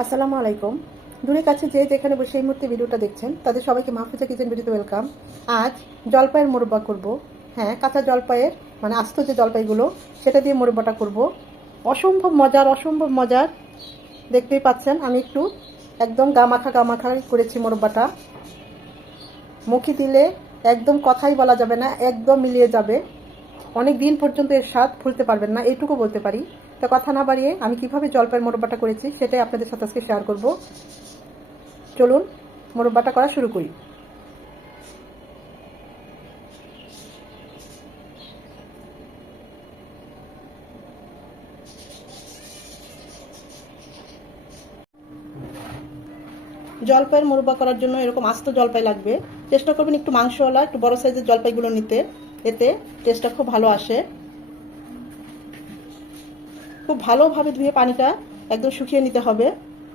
আসসালামু আলাইকুম। দূরে কাছে যে যেখানে বসে এই মুহূর্তে ভিডিওটা দেখছেন, তাদের সবাইকে মাহফুজা কিচেন ভিডিওতে ওয়েলকাম। আজ জলপাইয়ের মোরব্বা করব। হ্যাঁ কাঁচা জলপাইয়ের মানে আস্ত যে জলপাইগুলো, সেটা দিয়ে মোরব্বাটা করব। অসম্ভব মজার অসম্ভব মজার। দেখতেই পাচ্ছেন, আমি একটু একদম গামাখা গামাখা করেছি মোরব্বাটা। মুখে দিলে একদম কথাই বলা যাবে না, একদম মিলিয়ে যাবে। অনেক দিন পর্যন্ত এর স্বাদ ভুলতে পারবেন না, এইটুকু বলতে পারি। তা কথা না বাড়িয়ে আমি কীভাবে জলপাইয়ের মোরব্বাটা করেছি সেটাই আপনাদের সাথে আজকে শেয়ার করব। চলুন, মোরব্বাটা করা শুরু করি। জলপাইয়ের মোরব্বা করার জন্য এরকম আস্ত জলপাই লাগবে। চেষ্টা করবেন একটু মাংসওয়ালা, একটু বড় সাইজের জলপাইগুলো নিতে। এতে টেস্টটা খুব ভালো আসে। খুব ভালোভাবে ধুয়ে পানিটা একদম শুকিয়ে নিতে হবে।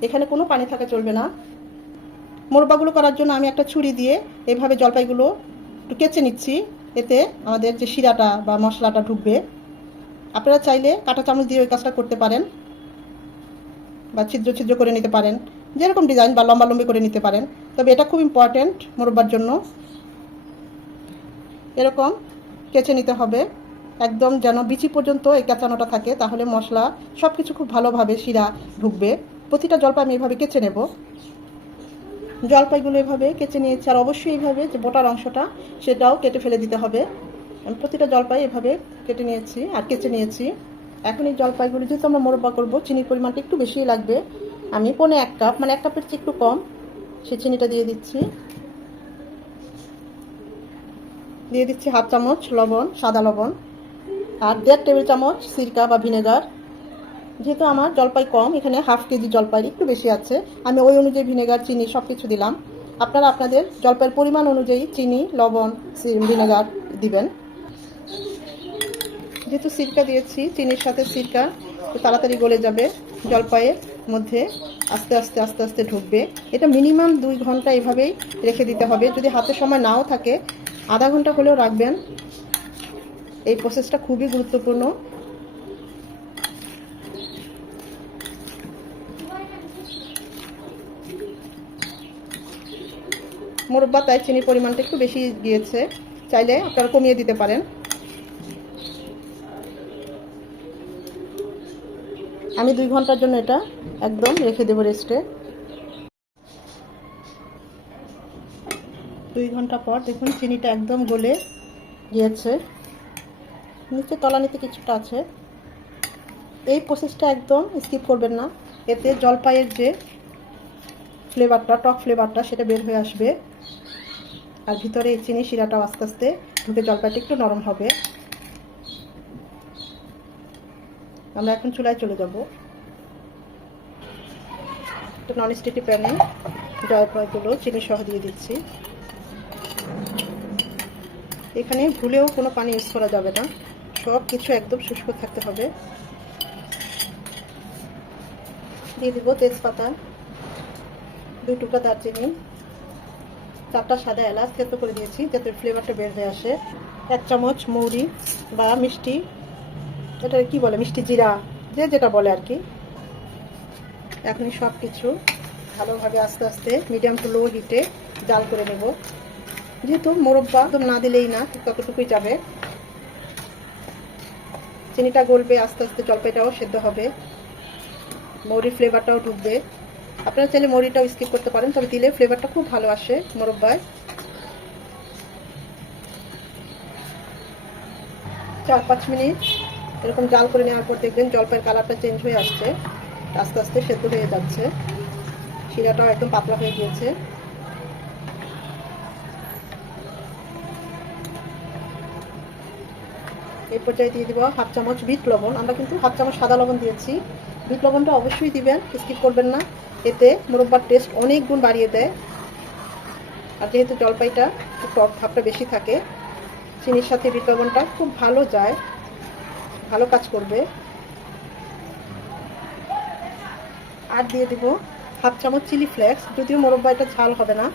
এখানে কোনো পানি থাকা চলবে না। মোরব্বাগুলো করার জন্য আমি একটা ছুরি দিয়ে এভাবে জলপাইগুলো একটু কেচে নিচ্ছি। এতে আমাদের যে শিরাটা বা মশলাটা ঢুকবে। আপনারা চাইলে কাঁটা চামচ দিয়ে ওই কাজটা করতে পারেন বা ছিদ্র ছিদ্র করে নিতে পারেন। যেরকম ডিজাইন বা লম্বা লম্বি করে নিতে পারেন। তবে এটা খুব ইম্পর্ট্যান্ট মোরব্বার জন্য। এরকম কেচে নিতে হবে। একদম যেন বিচি পর্যন্ত এই কেঁচানোটা থাকে, তাহলে মশলা সব কিছু খুব ভালোভাবে শিরা ঢুকবে। প্রতিটা জলপাই আমি এভাবে কেচে নেব। জলপাইগুলো এভাবে কেচে নিয়েছি, আর অবশ্যই এইভাবে যে বোটার অংশটা, সেটাও কেটে ফেলে দিতে হবে। আমি প্রতিটা জলপাই এভাবে কেটে নিয়েছি আর কেচে নিয়েছি। এখন এই জলপাইগুলো যেহেতু আমরা মোরব্বা করব, চিনির পরিমাণটা একটু বেশিই লাগবে। আমি পনে এক কাপ মানে এক কাপের চেয়ে একটু কম সে চিনিটা দিয়ে দিচ্ছি। দিয়ে দিচ্ছি হাফ চামচ লবণ, সাদা লবণ। আর দেড় টেবিল চামচ সিরকা বা ভিনেগার। যেহেতু আমার জলপাই কম, এখানে হাফ কেজি জলপাই একটু বেশি আছে। আমি ওই অনুযায়ী ভিনেগার, চিনি সব কিছু দিলাম। আপনারা আপনাদের জলপাইয়ের পরিমাণ অনুযায়ী চিনি, লবণ ভিনেগার দিবেন। যেহেতু সিরকা দিয়েছি, চিনির সাথে সিরকা তাড়াতাড়ি গলে যাবে, জলপাইয়ের মধ্যে আস্তে আস্তে আস্তে আস্তে ঢুকবে। এটা মিনিমাম দুই ঘণ্টা এভাবেই রেখে দিতে হবে। যদি হাতে সময় নাও থাকে, আধা ঘণ্টা হলেও রাখবেন। এই প্রসেসটা খুবই গুরুত্বপূর্ণ। মোরব্বা, তাই চিনির পরিমাণটা একটু বেশি গিয়েছে। চাইলে আপনারা কমিয়ে দিতে পারেন। আমি দুই ঘণ্টার জন্য এটা একদম রেখে দেবো রেস্টে দুই ঘণ্টা পর দেখুন, চিনিটা একদম গলে গিয়েছে। নিচে তলানিতে কিছুটা আছে। এই প্রসেসটা একদম স্কিপ করবেন না। এতে জলপাইয়ের যে ফ্লেভারটা টক ফ্লেভারটা সেটা বের হয়ে আসবে। আর ভিতরে এই চিনি শিরাটাও আস্তে আস্তে ঢুকে জলপাইটা একটু নরম হবে। আমরা এখন চুলায় চলে যাব। নন স্টিকি প্যানে জলপাইগুলো চিনি সহ দিয়ে দিচ্ছি। এখানে ভুলেও কোনো পানি ইউজ করা যাবে না। সব কিছু একদম শুষ্ক থাকতে হবে। দিয়ে দিব তেজপাতা দুই টুকরা দারচিনি, চারটা সাদা এলাচ থেতো করে দিয়েছি যাতে ফ্লেভারটা বের হয়ে আসে। এক চামচ মৌরি বা মিষ্টি, এটা কি বলে, মিষ্টি জিরা, যে যেটা বলে আর কি। এখন সব কিছু ভালোভাবে আস্তে আস্তে মিডিয়াম টু লো হিটে জাল করে নেব। যেহেতু মোরব্বা একদম না দিলেই না, ততটুকুই যাবে। চিনিটা গলবে, আস্তে আস্তে জলপাইটাও সেদ্ধ হবে। মৌরি ফ্লেভারটাও ঢুকবে। আপনারা চাইলে মৌরিটাও স্কিপ করতে পারেন, তবে দিলে ফ্লেভারটা খুব ভালো আসে মোরব্বায়। চার পাঁচ মিনিট, এরকম জাল করে নেওয়ার পর দেখবেন জলপাইয়ের কালারটা চেঞ্জ হয়ে আসছে। আস্তে আস্তে সেদ্ধ হয়ে যাচ্ছে। শিরাটাও একদম পাতলা হয়ে গিয়েছে। এই পর্যায়ে দিয়ে দিব হাফ চামচ বিট লবণ। আমরা কিন্তু হাফ চামচ সাদা লবণ দিয়েছি। বিট লবণটা অবশ্যই দিবেন স্কিপ করবেন না। এতে মুরব্বার টেস্ট অনেক গুণ বাড়িয়ে দেয়। আর যেহেতু জলপাইটা টক ভাবটা বেশি থাকে, চিনির সাথে বিট লবণটা খুব ভালো যায়, ভালো কাজ করবে। আর দিয়ে দিব হাফ চামচ চিলি ফ্লেক্স। যদিও মোরব্বা এটা ঝাল হবে না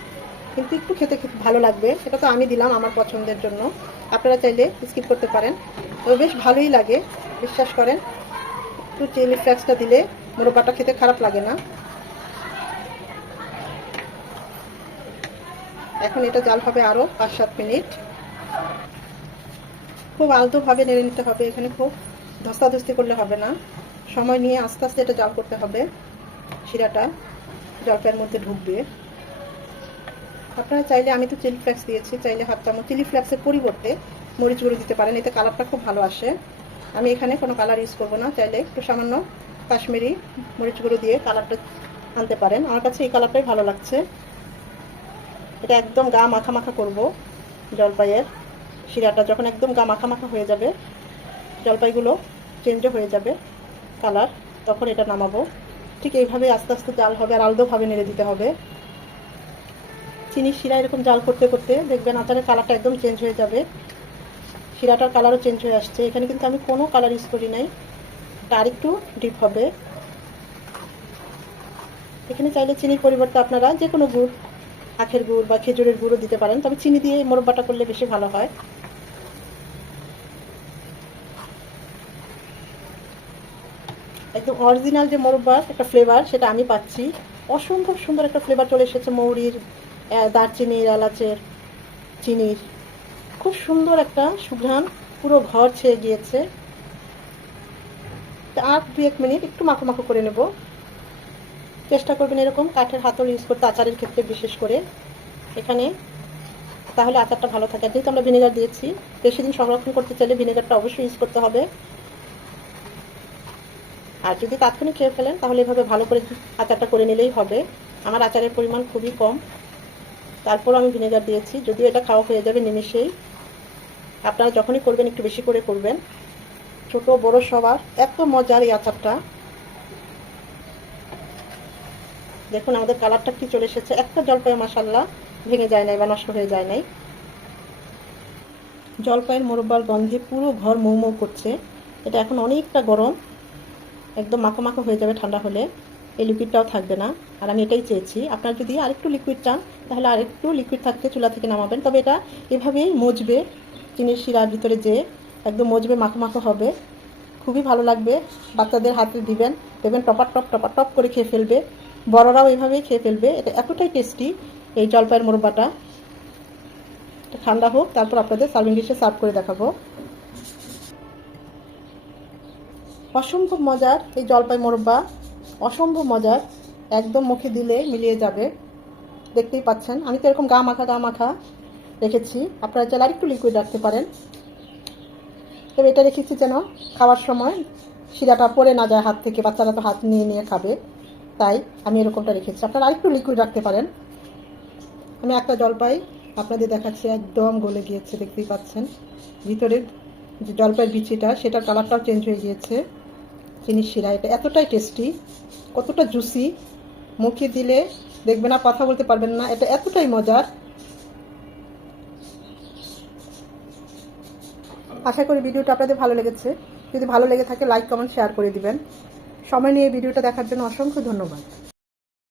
কিন্তু একটু খেতে ভালো লাগবে, সেটা তো আমি দিলাম আমার পছন্দের জন্য। আপনারা চাইলে স্কিপ করতে পারেন। তবে বেশ ভালোই লাগে, বিশ্বাস করেন। একটু চিলি ফ্লেক্সটা দিলে মোরব্বাটা খেতে খারাপ লাগে না। এখন এটা জাল হবে আরও পাঁচ সাত মিনিট। খুব আলতোভাবে নেড়ে নিতে হবে, এখানে খুব ধস্তাধস্তি করলে হবে না। সময় নিয়ে আস্তে আস্তে এটা জাল করতে হবে। শিরাটা জলপাইয়ের মধ্যে ঢুকবে। আপনারা চাইলে, আমি তো চিলি ফ্লেক্স দিয়েছি, চাইলে হাফ চামচ চিলি ফ্লেক্সের পরিবর্তে মরিচ গুঁড়ো দিতে পারেন, এতে কালারটা খুব ভালো আসে। আমি এখানে কোনো কালার ইউজ করব না, চাইলে একটু সামান্য কাশ্মীরি মরিচ গুঁড়ো দিয়ে কালারটা আনতে পারেন। আমার কাছে এই কালারটাই ভালো লাগছে। এটা একদম গা মাখা মাখা করব জলপাইয়ের শিরাটা, যখন একদম গা মাখা মাখা হয়ে যাবে, জলপাইগুলো চেঞ্জও হয়ে যাবে কালার তখন এটা নামাবো। ঠিক এইভাবে আস্তে আস্তে জাল হবে আর আলদোভাবে নেড়ে দিতে হবে। চিনি, শিরা এরকম জাল করতে করতে দেখবেন আচারের কালারটা একদম চেঞ্জ হয়ে যাবে। শিরাটার কালারও চেঞ্জ হয়ে আসছে। এখানে কিন্তু আমি কোনো কালার ইউজ করি নাই। আর একটু ডিপ হবে। এখানে চাইলে চিনির পরিবর্তে আপনারা যে কোনো গুড়, আখের গুড় বা খেজুরের গুঁড়ও দিতে পারেন। তবে চিনি দিয়ে মোরব্বাটা করলে বেশি ভালো হয়। একদম অরিজিনাল যে মোরব্বার একটা ফ্লেভার সেটা আমি পাচ্ছি। অসম্ভব সুন্দর একটা ফ্লেভার চলে এসেছে মৌরির। দারচিনির এলাচের চিনির। খুব সুন্দর একটা সুঘ্রাণ পুরো ঘর ছেয়ে গিয়েছে। আর দু এক মিনিট একটু মাখো মাখো করে নেব। চেষ্টা করবেন এরকম কাঠের হাতল ইউজ করতে, আচারের ক্ষেত্রে বিশেষ করে। এখানে তাহলে আচারটা ভালো থাকে। যেহেতু আমরা ভিনেগার দিয়েছি, বেশি দিন সংরক্ষণ করতে চাইলে ভিনেগারটা অবশ্যই ইউজ করতে হবে। আর যদি তাৎক্ষণিক খেয়ে ফেলেন, তাহলে এভাবে ভালো করে আচারটা করে নিলেই হবে। আমার আচারের পরিমাণ খুবই কম। তারপর আমি ভিনেগার দিয়েছি। যদিও এটা খাওয়া হয়ে যাবে নিমেষেই। আপনারা যখনই করবেন, একটু বেশি করে করবেন। ছোট, বড় সবার এত মজার এই আচারটা। দেখুন, আমাদের কালারটা কি চলে এসেছে। একটা জলপাই মাসাল্লাহ ভেঙে যায় নাই বা নষ্ট হয়ে যায় নাই। জলপাইয়ের মোরব্বার গন্ধে পুরো ঘর মৌ মৌ করছে। এটা এখন অনেকটা গরম। একদম মাখো মাখো হয়ে যাবে ঠান্ডা হলে। এই লিকুইডটাও থাকবে না। আর আমি এটাই চেয়েছি। আপনার যদি আরেকটু লিকুইড চান, তাহলে আরেকটু লিকুইড থাকতে চুলা থেকে নামাবেন। তবে এটা এভাবেই মজবে। চিনির শিরার ভিতরে যে একদম মজবে, মাখো মাখো হবে। খুবই ভালো লাগবে। বাচ্চাদের হাতে দিবেন। দেবেন টপার টপ টপার টপ করে খেয়ে ফেলবে। বড়রাও এভাবেই খেয়ে ফেলবে। এটা এতটাই টেস্টি এই জলপাইয়ের মোরব্বাটা। ঠান্ডা হোক, তারপর আপনাদের সার্ভিং ডিশে সার্ভ করে দেখাবো। অসম্ভব মজার এই জলপাই মোরব্বা। অসম্ভব মজার, একদম মুখে দিলে মিলিয়ে যাবে। দেখতেই পাচ্ছেন, আমি তো এরকম গা মাখা গা মাখা রেখেছি। আপনারা চাইলে আরেকটু লিকুইড রাখতে পারেন। তবে এটা রেখেছি যেন খাওয়ার সময় শিরাটা পড়ে না যায় হাত থেকে, বাচ্চারা তো হাত নিয়ে নিয়ে খাবে। তাই আমি এরকমটা রেখেছি। আপনারা আরেকটু লিকুইড রাখতে পারেন। আমি একটা জলপাই আপনাদের দেখাচ্ছি, একদম গলে গিয়েছে, দেখতেই পাচ্ছেন। ভিতরের যে জলপাইয়ের বিচিটা, সেটার কালারটাও চেঞ্জ হয়ে গিয়েছে। চিনির শিরা, এটা এতটাই টেস্টি কতটা জুসি মুখে দিলে দেখবে না, কথা বলতে পারবেন না, এটা এতটাই মজার। আশা করি ভিডিওটা আপনাদের ভালো লেগেছে। যদি ভালো লেগে থাকে লাইক কমেন্ট শেয়ার করে দিবেন। সময় নিয়ে ভিডিওটা দেখার জন্য অসংখ্য ধন্যবাদ।